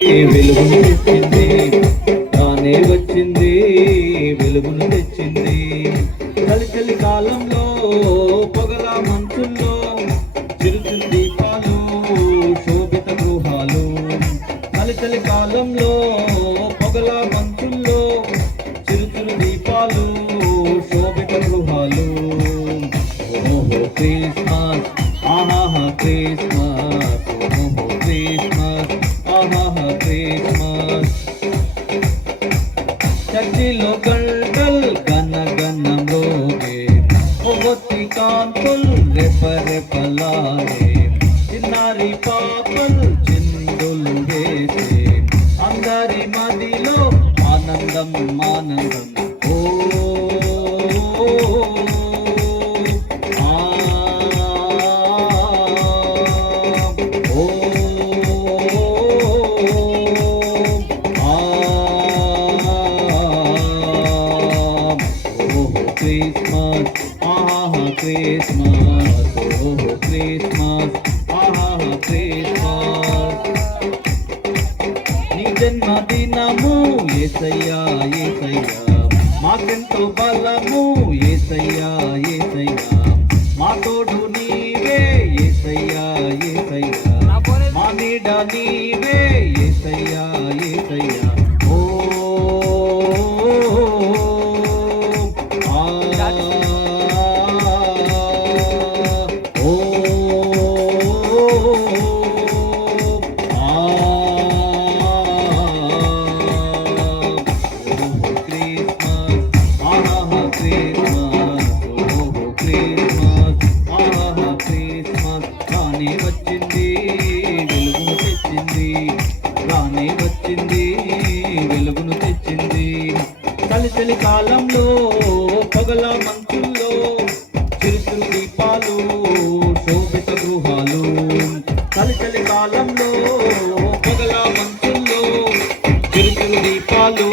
వెలుగును తెచ్చింది, తానే వచ్చింది, వెలుగును తెచ్చింది. చలి కాలంలో పొగల మంచుల్లో చిరుచురు దీపాలు శోభిత గృహాలు. చలి కాలంలో పొగల మంచుల్లో చిరుచురు దీపాలు శోభిత గృహాలు. ఓహో క్రిస్మస్, ఆహా క్రిస్మస్, ఓహో క్రిస్మస్, ఆహా క్రిస్మస్. చర్చిలో గంటల్ గన గన మ్రోగే, ఒత్తి కాంతులు రెపరెపలాడే, చిన్నారి పాపలు చిందులు వేసే, అందరి మదిలో ఆనందం ఆనందం. ఓ Christmas, aha Christmas, oh Christmas, aha Christmas. నీ జన్మదినము యేసయ్యా యేసయ్యా, మాకెంతో బలము యేసయ్యా యేసయ్యా, మా తోడు నీవే యేసయ్యా యేసయ్యా, మా నీడ నీవే యేసయ్యా యేసయ్యా. వచ్చింది, వెలుగును తెచ్చింది. చలి కాలంలో పగల మంచుల్లో చిరుచురు దీపాలు శోభిత గృహాలు. చలి కాలంలో పగల మంచుల్లో చిరుచురు దీపాలు